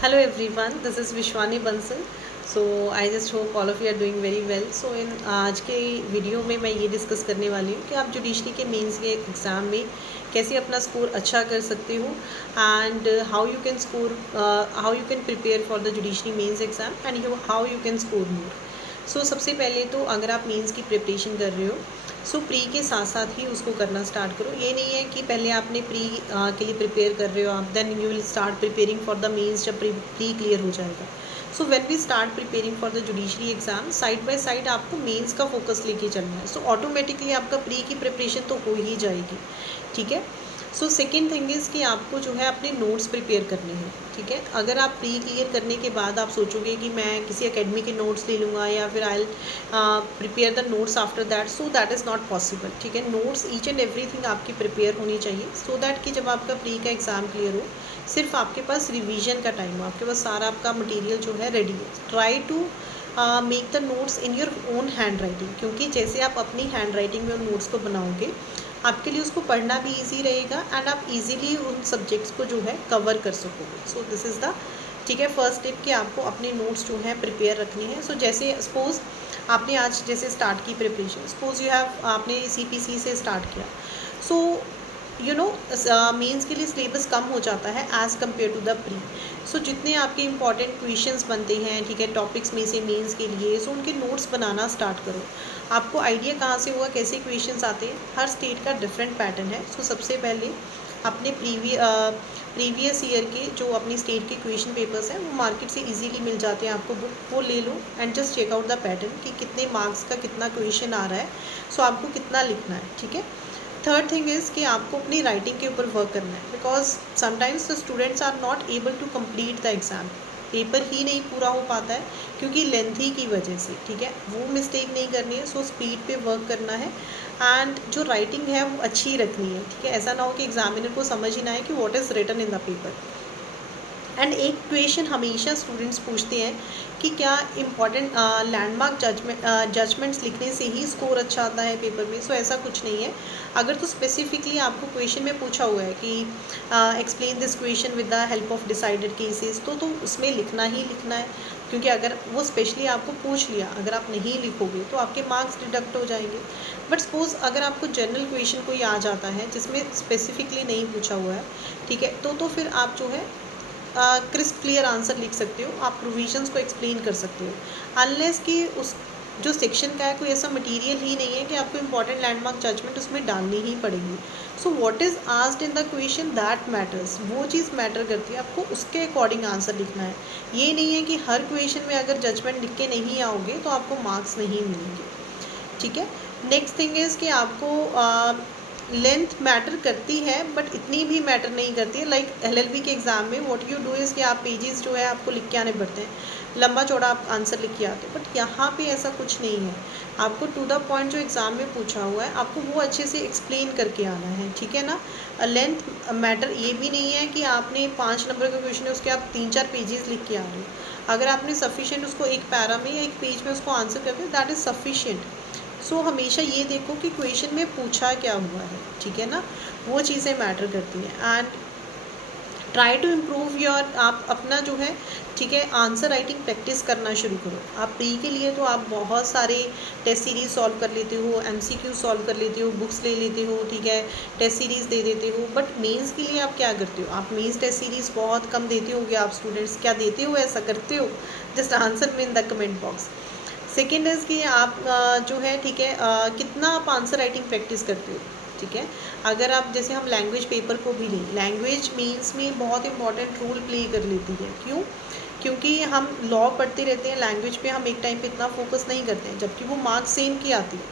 Hello everyone, this is Vishwani Bansal. So I just hope all of you are doing very well. So in आज के video में मैं ये discuss करने वाली हूँ कि आप जुडिशरी के मेंस के एग्ज़ाम में कैसे अपना स्कोर अच्छा कर सकते हो and how you can prepare for the judiciary mains exam and how you can score more. So सबसे पहले तो अगर आप मेंस की प्रिपरेशन कर रहे हो सो प्री के साथ साथ ही उसको करना स्टार्ट करो. ये नहीं है कि पहले आपने प्री के लिए प्रिपेयर कर रहे हो आप, then you will start preparing for the mains जब प्री क्लियर हो जाएगा. So when we start preparing for the judiciary exam, side by side आपको मेंस का फोकस लेके चलना है. सो ऑटोमेटिकली आपका प्री की प्रिपरेशन तो हो ही जाएगी. ठीक है. सो सेकेंड थिंग इज़ कि आपको जो है अपने नोट्स प्रिपेयर करने हैं. ठीक है. अगर आप प्री क्लियर करने के बाद आप सोचोगे कि मैं किसी अकेडमी के नोट्स ले लूँगा या फिर I prepare the notes after that, so that is not possible. ठीक है. नोट्स ईच एंड एवरीथिंग आपकी प्रिपेयर होनी चाहिए सो दैट कि जब आपका प्री का एग्ज़ाम क्लियर हो सिर्फ आपके पास रिवीजन का टाइम हो, आपके पास सारा आपका मटेरियल जो है रेडी हो. Try to make the notes in your own handwriting, क्योंकि जैसे आप अपनी हैंड राइटिंग में उन नोट्स को बनाओगे आपके लिए उसको पढ़ना भी इजी रहेगा एंड आप इजीली उन सब्जेक्ट्स को जो है कवर कर सकोगे. सो दिस इज़ द ठीक है फर्स्ट टिप कि आपको अपने नोट्स जो हैं प्रिपेयर रखनी है. सो जैसे सपोज़ आपने आज जैसे स्टार्ट की प्रिपरेशन, सपोज़ यू हैव आपने CPC से स्टार्ट किया. सो यू नो मेंस के लिए सिलेबस कम हो जाता है as compare to the pre. So जितने आपके इंपॉर्टेंट क्वेश्चंस बनते हैं, ठीक है, टॉपिक्स में से मेंस के लिए, सो उनके नोट्स बनाना स्टार्ट करो. आपको आइडिया कहाँ से होगा कैसे क्वेश्चंस आते हैं? हर स्टेट का डिफरेंट पैटर्न है. सो सबसे पहले अपने प्रीवियस ईयर के जो अपनी स्टेट के क्वेश्चन पेपर्स हैं वो मार्केट से इजीली मिल जाते हैं आपको, बुक वो ले लो and just check out the pattern कि कितने मार्क्स का कितना क्वेश्चन आ रहा है. सो आपको कितना लिखना है. ठीक है. थर्ड थिंग इज़ कि आपको अपनी राइटिंग के ऊपर वर्क करना है, because sometimes the students are not able to complete the exam. Paper ही नहीं पूरा हो पाता है क्योंकि लेंथी की वजह से. ठीक है. वो मिस्टेक नहीं करनी है. सो स्पीड पे वर्क करना है एंड जो राइटिंग है वो अच्छी रखनी है. ठीक है. ऐसा ना हो कि एग्जामिनर को समझ ही ना आए कि what is written in the paper. And एक क्वेश्चन हमेशा स्टूडेंट्स पूछते हैं कि क्या इम्पॉर्टेंट लैंडमार्क जजमेंट्स लिखने से ही स्कोर अच्छा आता है पेपर में. सो ऐसा कुछ नहीं है. अगर तो स्पेसिफिकली आपको क्वेश्चन में पूछा हुआ है कि explain this question with the help of decided cases, तो उसमें लिखना ही लिखना है. क्योंकि अगर वो स्पेशली आपको पूछ लिया, अगर आप नहीं लिखोगे तो आपके मार्क्स डिडक्ट हो जाएंगे. बट सपोज अगर आपको जनरल क्वेश्चन कोई आ जाता है जिसमें स्पेसिफिकली नहीं पूछा हुआ है, ठीक है, तो फिर आप जो है क्रिस्प क्लियर आंसर लिख सकते हो. आप प्रोविजंस को एक्सप्लेन कर सकते हो. अनलेस कि उस जो सेक्शन का है कोई ऐसा मटेरियल ही नहीं है कि आपको इंपॉर्टेंट लैंडमार्क जजमेंट उसमें डालनी ही पड़ेगी. So what is asked in the question that matters, वो चीज़ मैटर करती है. आपको उसके अकॉर्डिंग आंसर लिखना है. ये नहीं है कि हर क्वेश्चन में अगर जजमेंट लिख के नहीं आओगे तो आपको मार्क्स नहीं मिलेंगे. ठीक है. नेक्स्ट थिंग इज़ कि आपको लेंथ मैटर करती है बट इतनी भी मैटर नहीं करती है. लाइक LLB के एग्ज़ाम में व्हाट यू डू इज़ कि आप पेजेस जो है आपको लिख के आने पड़ते हैं, लंबा चौड़ा आप आंसर लिख के आते हो. बट यहाँ पे ऐसा कुछ नहीं है. आपको टू द पॉइंट जो एग्ज़ाम में पूछा हुआ है आपको वो अच्छे से एक्सप्लेन करके आना है. ठीक है ना. लेंथ मैटर ये भी नहीं है कि आपने 5 नंबर का क्वेश्चन है उसके आप 3-4 पेजेस लिख के आ रहे हो. अगर आपने सफिशिएंट उसको एक पैरा में या एक पेज में उसको आंसर कर दिया, दैट इज़ सफिशिएंट. सो हमेशा ये देखो कि क्वेश्चन में पूछा क्या हुआ है. ठीक है ना. वो चीज़ें मैटर करती हैं. And try to improve your, आप अपना जो है, ठीक है, आंसर राइटिंग प्रैक्टिस करना शुरू करो. आप प्री के लिए तो आप बहुत सारे टेस्ट सीरीज़ सॉल्व कर लेते हो, MCQ सॉल्व कर लेते हो, बुक्स ले लेते हो, ठीक है, टेस्ट सीरीज़ दे देते हो. बट मेंस के लिए आप क्या करते हो? आप मेंस टेस्ट सीरीज़ बहुत कम देते होगे. आप स्टूडेंट्स क्या देते हो, ऐसा करते हो? जस्ट आंसर में इन the comment box. Second is कि आप जो है, ठीक है, कितना आप आंसर राइटिंग प्रैक्टिस करते हो. ठीक है. अगर आप जैसे हम लैंग्वेज पेपर को भी लें, लैंग्वेज मीन्स में बहुत इंपॉर्टेंट रोल प्ले कर लेती है. क्यों? क्योंकि हम लॉ पढ़ते रहते हैं, लैंग्वेज पे हम एक टाइम पे इतना फोकस नहीं करते हैं, जबकि वो मार्क्स सेम की आती है.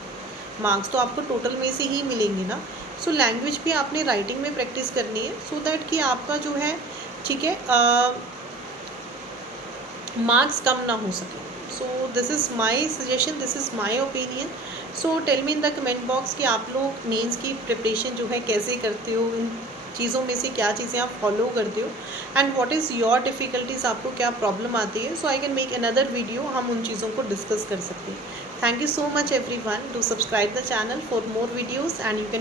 मार्क्स तो आपको टोटल में से ही मिलेंगे ना. सो लैंग्वेज भी आपने राइटिंग में प्रैक्टिस करनी है सो दैट कि आपका जो है, ठीक है, मार्क्स कम ना हो सके. So this is my suggestion, this is my opinion. So tell me in the comment box कि आप लोग मेंस की प्रिपरेशन जो है कैसे करते हो, इन चीज़ों में से क्या चीज़ें आप फॉलो करते हो and what is your difficulties, आपको क्या प्रॉब्लम आती है. So I can make another video, हम उन चीज़ों को डिस्कस कर सकते हैं. Thank you so much everyone. Do subscribe the channel for more videos and you can